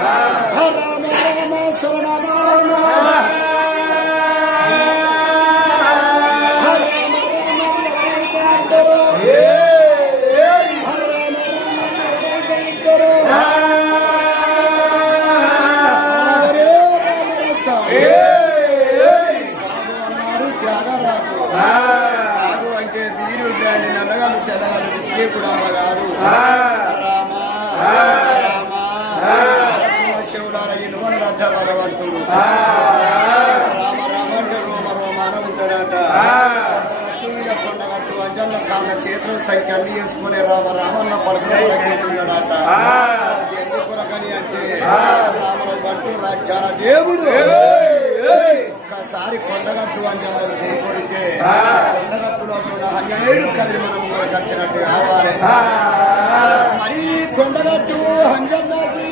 రామ రామ శరణమ అంటే వీరు నల్లగాలు తెల్లగాలు విసిగే కూడా గారు రామ రామ శివులార ఇనుమన్నట్ట భగవంతుడు రామ రామ అంటే రోమ రోమాన ఉంటాడట కొండగట్టు అంజన్న కాళ్ళ చేతుల సంఖ్య అన్ని వేసుకునే రామ రామన్న పడుతున్నాడట ఎందుకు రకని అంటే రాముల పట్టు రాజ్యాల దేవుడు ఒక్కసారి కొండగట్టు అంజనం చేయకూడితే కొండగట్టులో కూడా 17 కదిరి మనం వచ్చినట్టు కావాలి మరి కొండగట్టు అంజన్నకి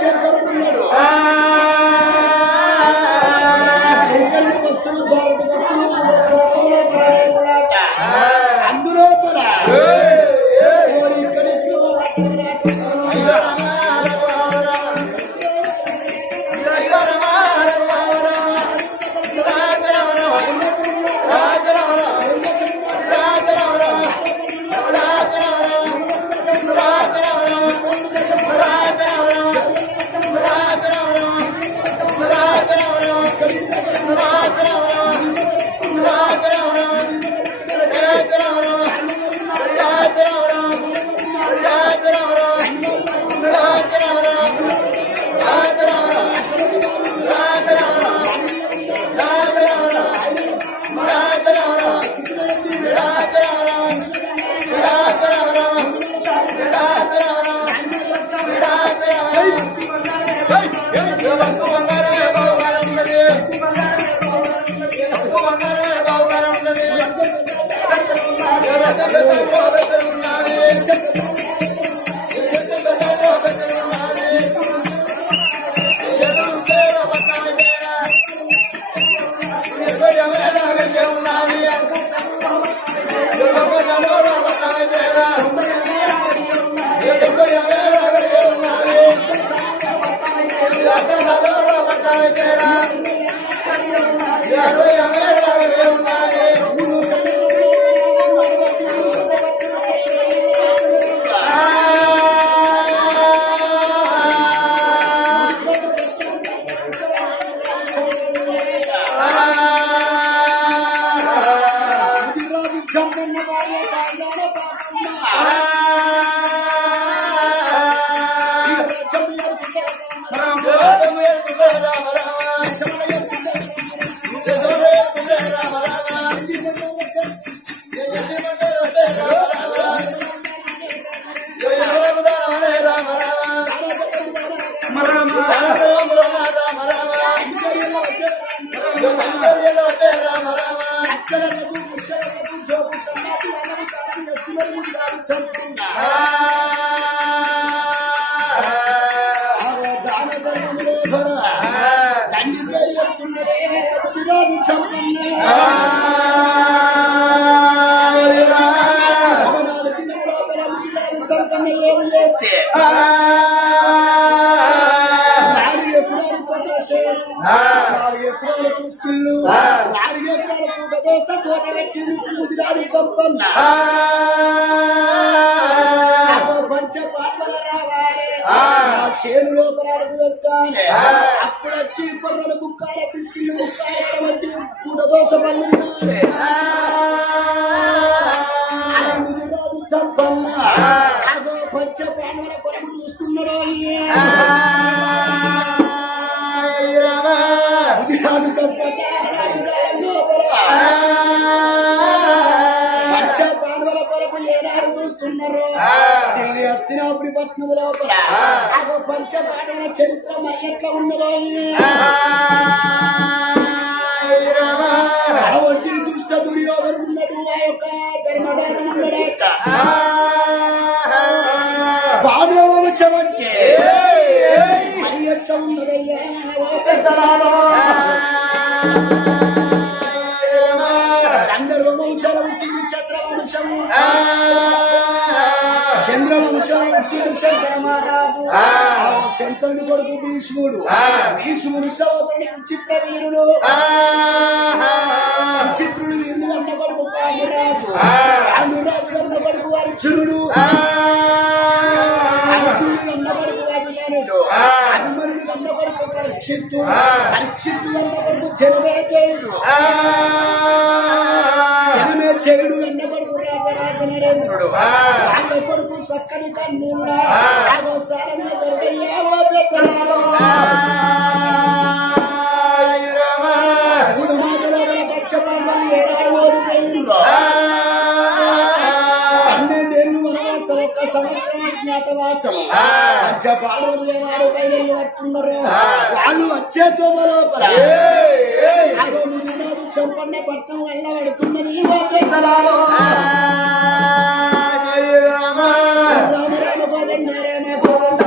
శంకరుడు అప్పుడొచ్చి పొర్రలు ముక్కాల పిస్కిళ్ళు ముక్కాలి పూట దోశ పన్ను చంపన్న అదో పంచ ప్రాణుల కొరకు చూస్తున్నాడు ఉదిరాజు చంపన్న పంచ ప్రాణుల కొరకు ఏనాడు చూస్తున్నారు ఢిల్లీ హస్తినాపురి పట్నం లోపల అదో పంచ ప్రాణుల చరిత్ర మరట్లా ఉన్నదో అవంటి దుష్ట దుర్యోధను ఉన్నాడు ఆ యొక్క ధర్మరాజు ఉన్నాడు పాండవంశం అంటే మరి ఎట్లా ఉన్నదయ్యా పెద్దలాలో గంధర్వ వంశాల పుట్టింది చంద్రవంశము చంద్రవంశాల పుట్టింది శంకర మహారాజు శంకరుని కొడుకు భీష్ముడు భీష్ముడు సోదరుని విచిత్ర వీరుడు విచిత్రుడు వీరుడు అన్న కొడుకు పాండురాజు పాండురాజు అన్న కొడుకు అర్జునుడు అర్జునుడు అన్న కొడుకు అభిమనుడు అభిమనుడు అన్న కొడుకు పరీక్షిత్తు పరీక్షిత్తు అన్న కొడుకు జనమేజయుడు జనమేజయుడు అన్న కొడుకు రాజరాజ నరేంద్రుడు వాళ్ళ కొడుకు సక్కని కన్నుల సారంగా దొరకయ్యావో పెద్దలాలో మూడు మాటల పక్షపాఠాలు ఏనాడు ఓడిపోయిందో 12 వనవాసం ఒక్క సంవత్సరం అజ్ఞాతవాసం పంచపాండవులు ఏనాడు బయలు పట్టుకున్నారు వాళ్ళు వచ్చే తోమలోపల ముదిరాజు చంపన్న పట్టణం వల్ల పడుతున్నది పెద్దలాలో రామ రామ గోదండ రామ గోదండ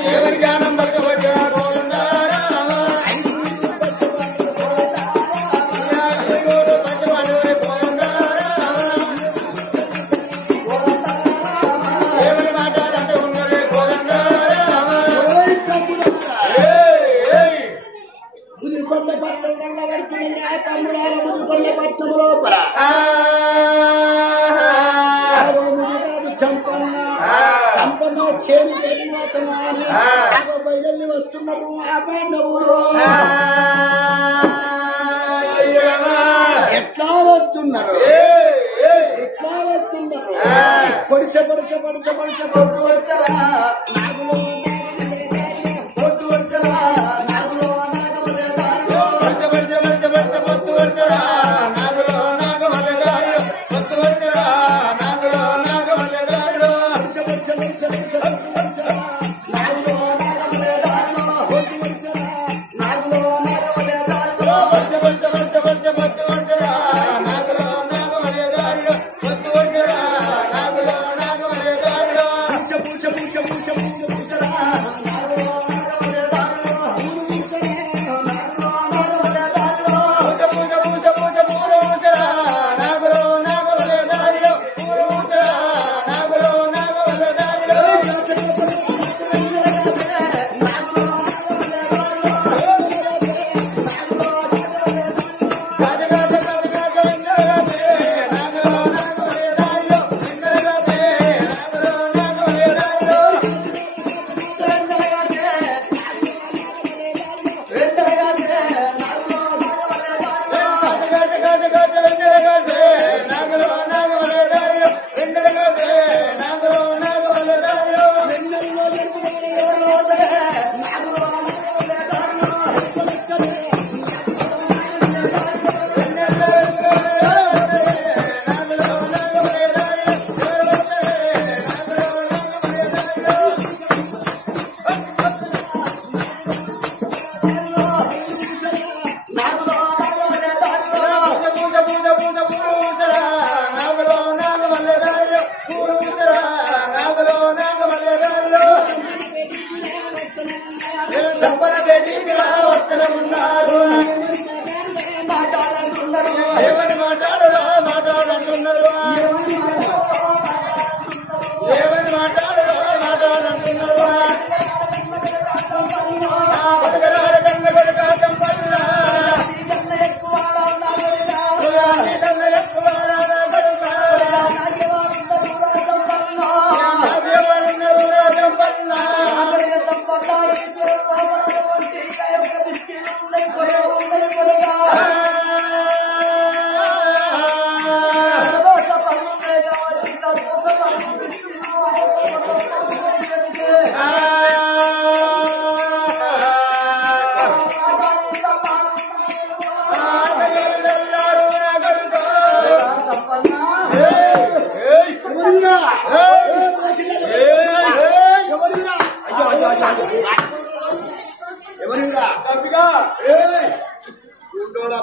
ఏ వస్తున్నారు ఎట్లా వస్తున్నారు పొడిచ పొడిచ పొడిచ పొడిచ పొద్దు వచ్చరా నాగులో పొద్దు వచ్చరా నాగులో నాగమలే దారిలో పొడిచ పొడిచ పొడిచ పొడిచ పొద్దు వచ్చరా నాగులో నాగమలే దారిలో పొద్దు వచ్చరా నాగులో నాగమలే దారిలో పొడిచ పొడిచ పొడిచ పొడిచ పొద్దు వచ్చరా నాగులో నాగమలే దారిలో పొద్దు వచ్చరా నాగులో నాగమలే దారిలో పొడిచ పొడిచ పొడిచ పొడిచ పొద్దు వచ్చరా నాగులో నాగమలే దారిలో పొద్దు వచ్చరా నాగులో నాగమలే దారిలో పూచ పూచ పూచ పూచ పూచరా నాగులో నాగమలే దారిలో పూచ పూచ పూచ పూచ పూచ పూచరా నాగులో నాగమలే దారిలో పూచరా నాగులో నాగమలే దారిలో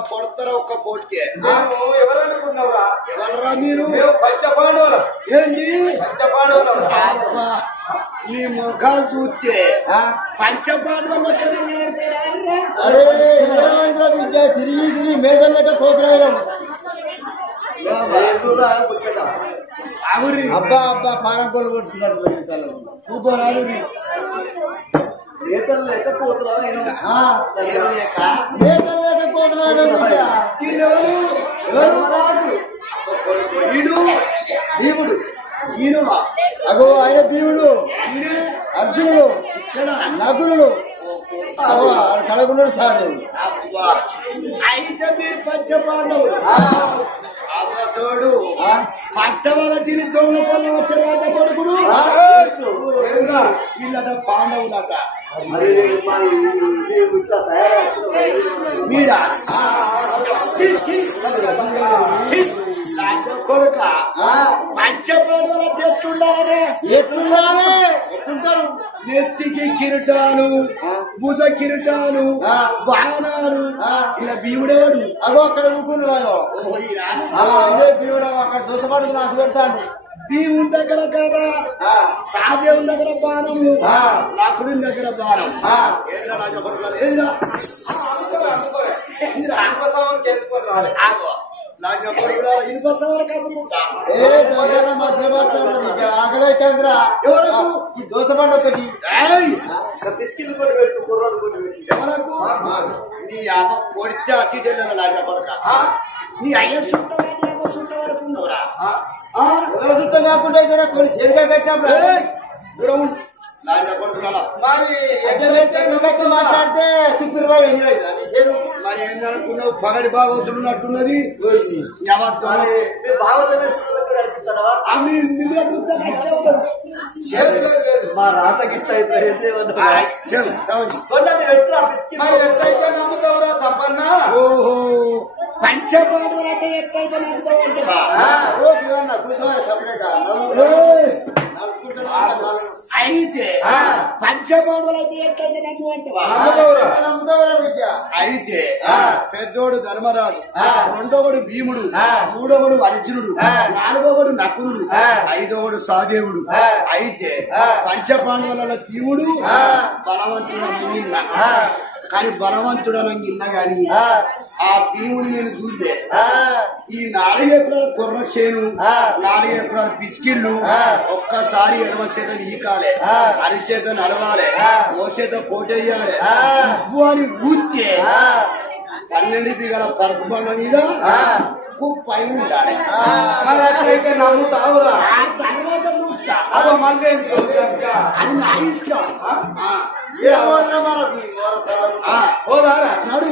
కొడతారా ఒక్క పోటీకే ఎవరనుకున్నావురా ఎవరా మీరు పంచపాండవులు ఏంటి పంచపాండవులు నీ ముఖాలు చూస్తే పంచపాండవులు అరే విద్య తిరిగి తిరిగి మేఘల్లక కోకరాయడం అబ్బా అబ్బా పానం కోలు కొడుతున్నారు కూకోరాలు మేకలు లేక కోతురాడు భీముడు ఈయనువా అగో ఆయన భీముడు అర్జునుడు నకులుడు కడగున్నాడు సాదేవుడు అయితే మీరు పంచపాండవులు తోడు పట్టవల తిని దొంగ పనులు వచ్చే రాజ కొడుకుడు వీళ్ళట పాండవులట ఇట్లా తయారు మీరా కొడుక పంచపాండవుల ఎట్లుండాలి ఎట్లుంటారు నెత్తికి కిరీటాలు భుజ కిరీటాలు బాణాలు ఇలా భీముడేవాడు అగో అక్కడ ఊరుకున్నాడు భీముడు అక్కడ దోసపాటు నాకు పెడతాడు భీముని దగ్గర కదా సాదేవుని దగ్గర బాణము లకుడి దగ్గర బాణం ఇనుప సవర ఆకలైతేంద్ర ఈ దోసపాటు ఒకటి తీసుకెళ్ళి కొని పెట్టు కుర్రోలు కొని పెట్టు ఎవరకు నీ అమ్మ పొడితే అతి లాగా కొడక నీ అయ్య చుట్ట అమ్మ చుట్ట వరకు ఉన్నవరా చుట్టం కాకుండా అయితే కొన్ని చేరుగా కట్టినప్పుడు మరి మాట్లాడితే శుక్రవారం మరి ఏందనుకున్నావు పగడి భాగవతులు ఉన్నట్టున్నది మా రాతకిస్తా నమ్ముతావురా తప్పన్నా ఓహో పంచపాడు అంటే ఎట్లయితే నమ్ముతా అయితే పంచపాడులు అయితే ఎట్లయితే అయితే పెద్దోడు ధర్మరాజు రెండోడు భీముడు మూడోడు అర్జునుడు నాలుగోడు నకులుడు ఐదోడు సహదేవుడు అయితే పంచపాండవుల భీముడు బలవంతుడు కానీ బలవంతుడు ఇన్న గాని ఆ భీముని నేను చూస్తే ఈ 4 ఎకరాల కొర్ర చేను 4 ఎకరాల పిసికిళ్ళు ఒక్కసారి ఎడమ చేత ఈకాలే అరిచేత నడవాలి మోసేత పోటేయాలి అని ఊస్తే 12 బిగల పరుపు బండ మీద పైన ఉండాలి అట్లయితే నమ్ముతావురా తర్వాత చూస్తా అది నా ఇష్టం నడు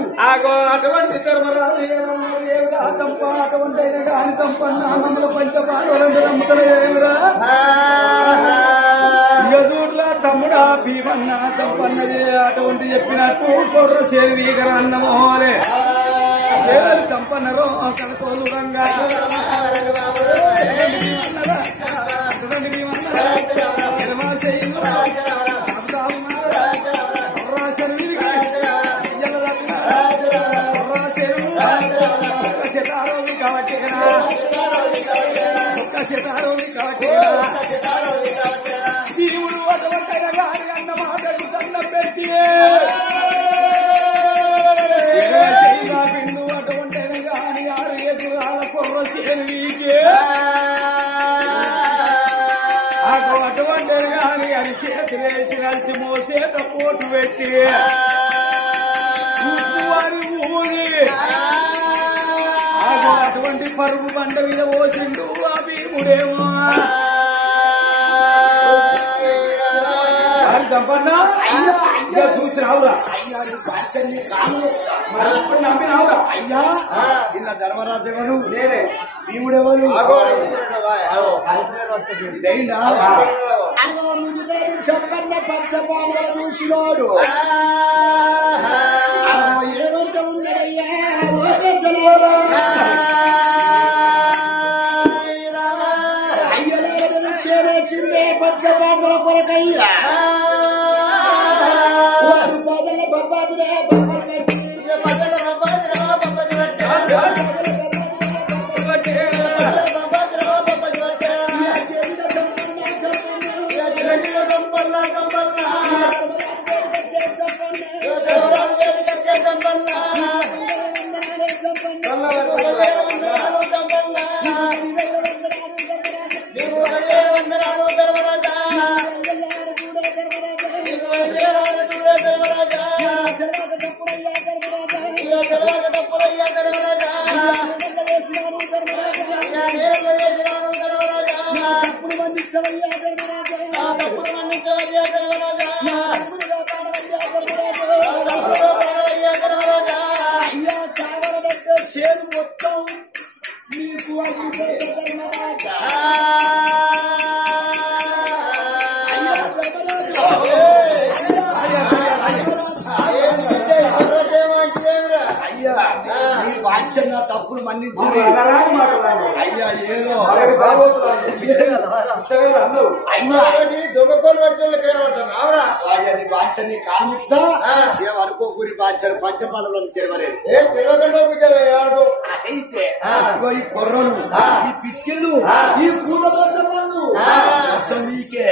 అటువంటి ధర్మరాజు అటువంటి సంపన్న పంచపాండవులందరూ అమ్ముతలేదురా ఎదుర్లా తమ్ముడా భీమన్న సంపన్నది అటువంటి చెప్పినట్టు కొర్ర సేవీకర అన్నమోలే సంపన్నరో కనుకోలు రంగా శివుడు అటువంటి అన్న మాటకు దండం పెట్టి పిండు అటువంటి కానీ 6 ఎకరాల కొర్ర చేనుకే అటువంటి కానీ అని చేతులేసి కలిసి మోసేత పోటు పెట్టి అని ఊరి అటువంటి పరుపు బండ మీద పోసిండు ఆ భీముడేమో సంపన్నా చూసి రావురా నమ్మినావురా అయ్యా నిన్న ధర్మరాజు ఎవరు నేనే భీముడు ఎవరు చెప్పన్న పంచపాడుల చూసినాడు ఏమంత ఉన్నాడయ్యా ఓ పెద్దలారా అయ్యలారని చేరేసిందే పంచపాడుల కొరకయ్యా వారు పదల పప్పాదిరా పప్పది తప్పులు మన్నించు అయ్యా ఏదో బాధ్యని కామిస్తా ఏమనుకోకూరి బాధ్యను పంచపాండవులను తెరవలేదు అయితే ఈ కొర్రలు ఈ పిసికిళ్ళు ఈ పూల నీకే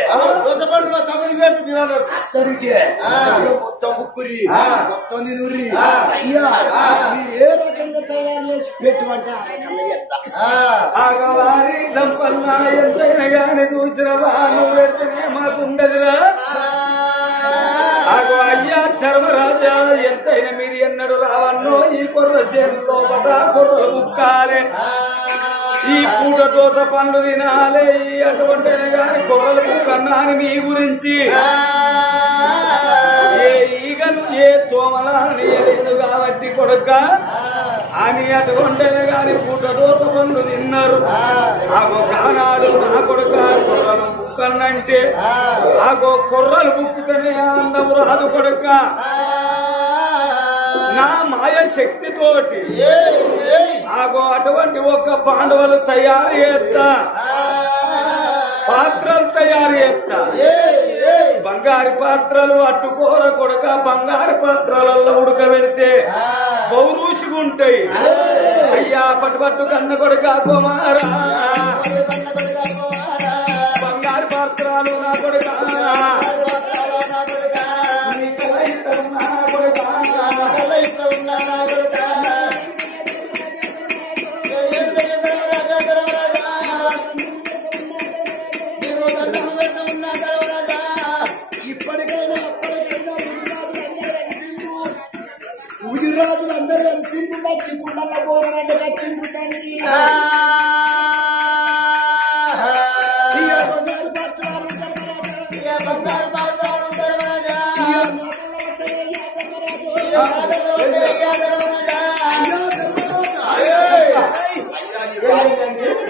అత్తరికే మొత్తం ముక్కురి మొత్తం నిలురి అయ్యా మీరు ఏ రకంగా తయారు చేసి పెట్టుమంటే ఆ రకంగా చెప్తా ఎంతైనా గాని చూసినవా నువ్వు పెడితేనే మాకుండదురా అయ్యా ధర్మరాజా ఎంతైనా మీరు ఎన్నడు రావన్నో ఈ కొర్ర చేను లోపల కొర్రలు ముక్కాలే ఈ ఈ పూట దోస పండ్లు తినాలి అటువంటినే గాని కొర్రలు కన్నా అని మీ గురించి ఏ ఈగను ఏ తోమలాని లేదు కాబట్టి కొడుక అని అటువంటినే గాని పూట దోస పండ్లు తిన్నారు ఆనాడు నా కొడుక కొర్రలు బుక్కన్నంటే ఆగో కొర్రలు బుక్కుతనే ఆనందం రాదు కొడుక నా మాయ శక్తితోటి ఆగో అటువంటి ఒక్క పాండవులు తయారు చేస్తా పాత్రలు తయారు చేస్తా బంగారు పాత్రలు అట్టుకోర కొడక బంగారు పాత్రలలో ఉడకబెడితే పౌరుషుకుంటాయి అయ్యా పట్టు కన్న కొడక కుమారా బంగారు పాత్రలు నా కొడక రాజులందరూ కలిసిండు మట్టి గుండల పోరాడు వచ్చిండు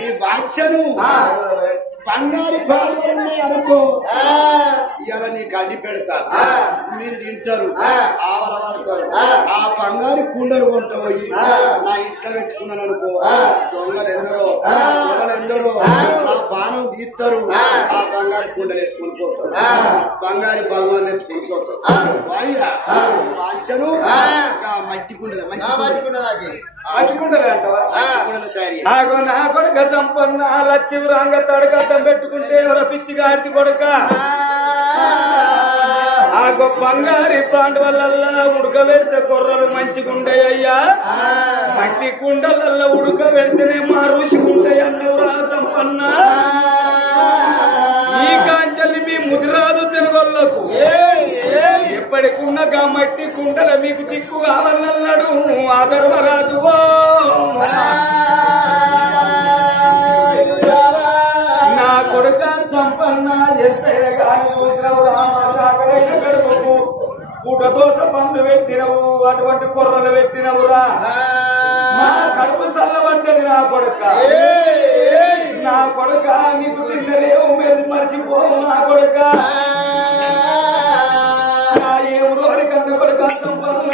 ఈ బాధ్యను బంగారు పాల్గొన్నాయి అనుకో ఇలా నీకు అడ్డి పెడతా మీరు తింటారు ఆవల పడతారు ఆ బంగారు కుండలు కొంటపోయి నా ఇంట్లో పెట్టుకున్నాను అనుకో దొంగలెందరో దొరలెందరో నా బాణం తీస్తారు ఆ బంగారు కుండలు ఎత్తుకుని పోతారు బంగారు భగవాన్ ఎత్తుకుని పోతారు వాంచను మట్టి కుండలు నా కొడుక చంపన్న లక్ష్మీరాంగ తడకట్టం పెట్టుకుంటే ఎవరో పిచ్చిగాడి కొడుక ఆగో బంగారి పాండవలల్లా ఉడకబెడితే కొర్రలు మంచిగుండయ్యా మట్టి కుండలల్లా ఉడకబెడితేనే మా రుచిగుంటాయి అన్నవరా చంపన్న ఈ కాంచెల్ని మీ ముదిరాదు తినగొల్లకు ఎప్పటికున్నగా మట్టి కుండల మీకు దిక్కు కావాలన్నాడు ఆ ధర్మరాజు నా కొడుక సంపన్న గడుపుకు పూట దోస పండ్లు పెట్టినవు అటువంటి కొర్రలు పెట్టినవురా నా కడుపు చల్లబడ్డది నా కొడుక నీకు తిన్నలేవు మీరు మర్చిపోవు నా కొడుక కన్న కొడుక సంపన్న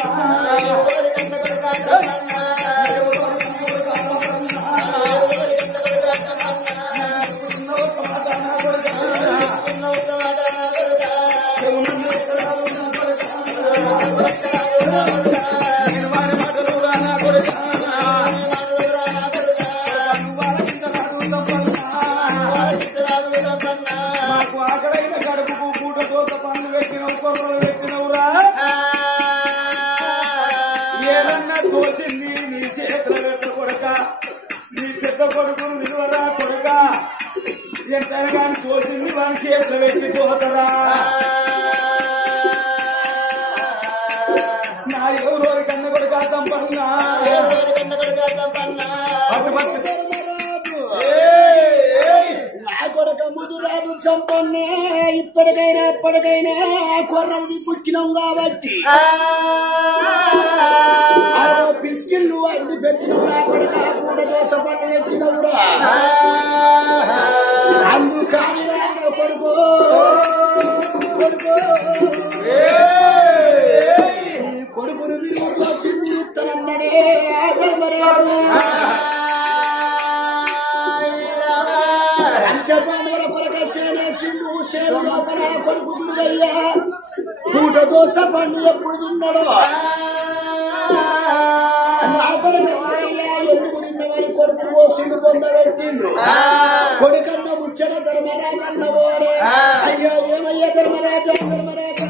మాకు ఆకలైన గడుపుకు పూట దోస పండ్లు పెట్టినవు కొర్రలు పెట్టినవురా ఏదన్నా దోసింది నీ చేతులు పెట్ట కొడుక నీ పెద్ద కొడుకును విలువరా కొడుక ఎంతైనా కానీ దోసింది వాని చేతులు పెట్టి దోసరా నా ఎవరో కన్న కొడుక సంపన్నా ముదురాజు చంపన్నే ఇప్పటికైనా ఎప్పటికైనా కొర్రలు పుట్టినాం కాబట్టి బిస్కిళ్ళు అడ్డు పెట్టినాం నా కొడుక పూట దోస పండు పెట్టినవురా అందుకని కొడుకు కొడుకును విలువ వచ్చింది ఇత్తనన్నడే ధర్మరాజు పంచపాండవుల కొరక సేనేసిండు సేను లోపల కొడుకు గురువయ్యా పూట దోస పండు ఎప్పుడు తిన్నాడో ఎందుకు నిన్నవారి కొడుకు పోసిండు పొందబెట్టిండు కొడుకన్న ముచ్చట ధర్మరాజన్న పోరే అయ్యా ఏమయ్యా ధర్మరాజా ధర్మరాజా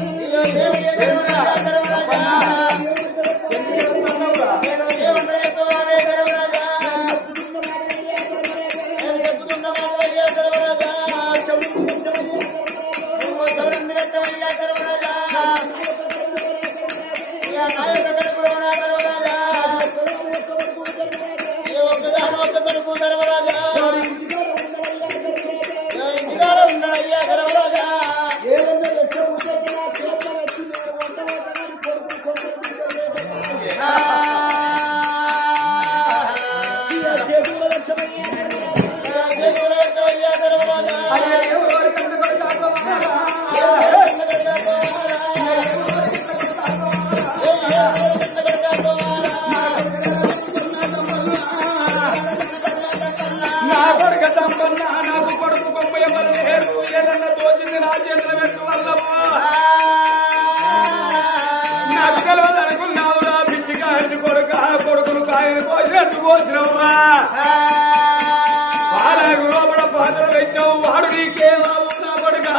సంపన్న నాకు కొడుకు గొప్ప ఎవరు లేరు ఏదన్నా తోచింది నా చేతులు పెట్టు వల్లమ్మా నాకు కలవదు అనుకున్నావురా పిచ్చిగా ఇంటి కొడుకును కాయను కోసినట్టు కోసినవురా అలాగే లోపల పాత్ర పెట్టావు వాడు నీకేమావు నా కొడుకా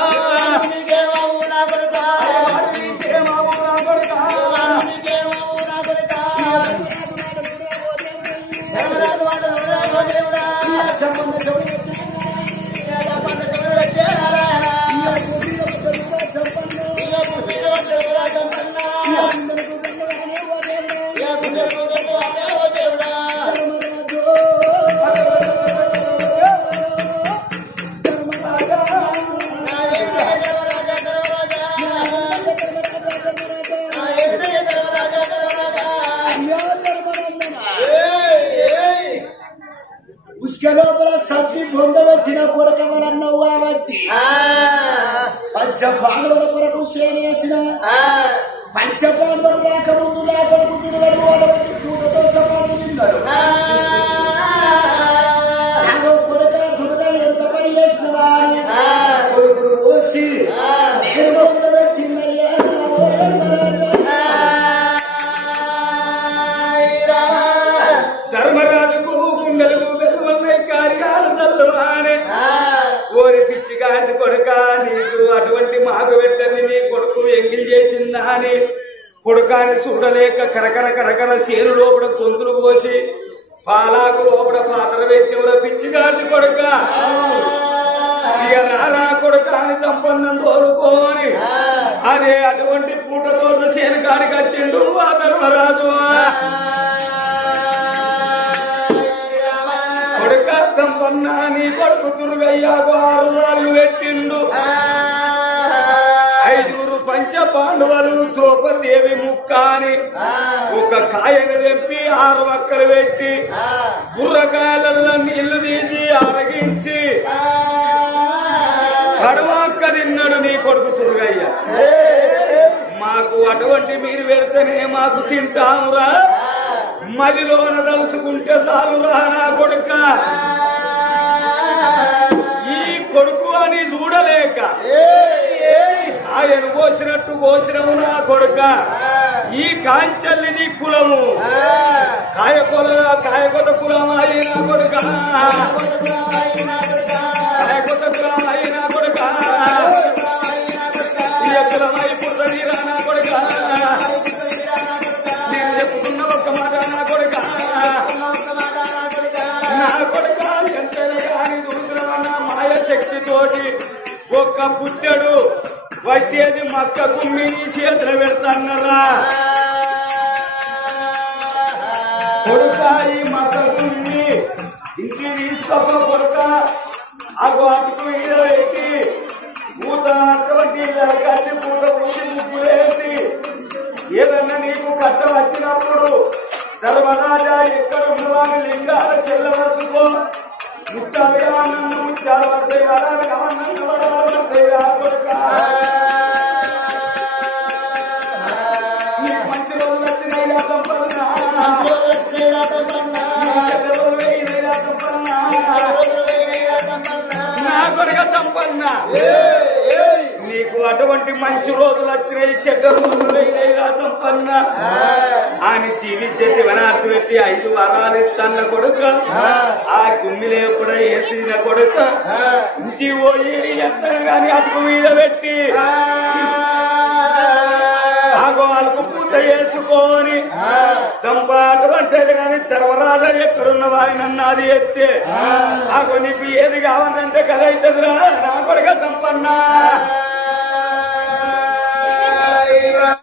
లోపల సబ్జీ పొందబెట్టిన కొడకమనన్నావు కాబట్టి పంచ పాండవుల కొరకు సేనేసిన పంచ పాండవులు రాకముందు నా కొరకు తిరుగడు వాళ్ళకి కూటతో సమానం తిన్నారు కొడుక దుర్గా ఎంత పని చేసినవా కొడుకును పోసి నేను పొందబెట్టిందయ్యా ధర్మరాజుకు గుండెలకు వెలువల్లే కార్యాలు చల్లవానే ఓరి పిచ్చిగాడి కొడుక నీకు అటువంటి మాకు పెట్టని నీ కొడుకు ఎంగిల్ చేసిందా అని కొడుకాని చూడలేక కరకర కరకర చేరు లోపల గొంతులు పోసి పాలాకు లోపల పాత్ర పెట్టివరా పిచ్చిగాడి కొడుక ఇక రారా కొడుక అని సంపన్నం తోలుకోని అదే అటువంటి పూటతో సేను కాడికి వచ్చిండు ఆ ధర్మరాజు కొడుక సంపన్న నీ కొడుకు దుర్గయ్యాకు 6 రాళ్ళు పెట్టిండు 5 పంచ పాండవులు ద్రౌపదేవి ముక్క అని ఒక కాయను తెప్పి 6 వక్కలు పెట్టి బుర్రకాయలలో నీళ్లు తీసి అరగించి కడవాక్క తిన్నాడు నీ కొడుకు దుర్గయ్య మాకు అటువంటి మీరు పెడితేనే మాకు తింటామురా మదిలోన తలుసుకుంటే చాలురా నా కొడుక ఈ కొడుకు అని చూడలేక ఆయన కోసినట్టు కోసినవు నా కొడుక ఈ కాంచల్లి నీ కులము కాయకొత కులమాయి నా కొడుక కాయకొత కులమాయి నా కొడుక కులమై పుట్టదీరా నా కొడుక నేను చెప్పుకున్న ఒక్క మాట నా కొడుక నా కొడుక ఎంతైనా కానీ చూసినవన్నా మాయ శక్తితోటి ఒక్క పుట్టడు వట్టేది మక్క కుమ్మి చేతులు పెడతాన్నరా కొడుక ఈ మక్క కుమ్మి ఇంటిని తీసుకోక కొడుక అటు మీద పెట్టి పూట అటువంటి కట్టి పూట పూసి ముగ్గులేసి ఏదన్నా నీకు కట్ట వచ్చినప్పుడు సర్వరాజా ఎక్కడ ఉన్నవాని లింగాల చెల్లవచ్చుకో ముచ్చాలుగా నన్ను ముచ్చాలు పడతాయి వరాలుగా నన్ను వరాలు పడతాయి రా కొడుక నీకు మంచి రోజులు వచ్చినాయిగా సంపన్నా నా కొడుక సంపన్నా నీకు అటువంటి మంచి రోజులు వచ్చినాయి చెడ్డ రోజులు అయినా సంపన్న ఆయన జీవించేటి వనార్తి పెట్టి 5 వరాలు ఇస్తాన్న కొడుక ఆ కుమ్మిలే కూడా వేసిన కొడుక ఇంటికి పోయి ఎంత గాని అటుకు మీద పెట్టి వాళ్ళకు పూత చేసుకొని సంపాటు అంటేది కానీ ధర్మరాజా ఎక్కడున్న వారిని అన్నది ఎత్తే ఆగో నీకు ఏది కావాలంటే కదా అవుతుందిరా నా కొడుక సంపన్నా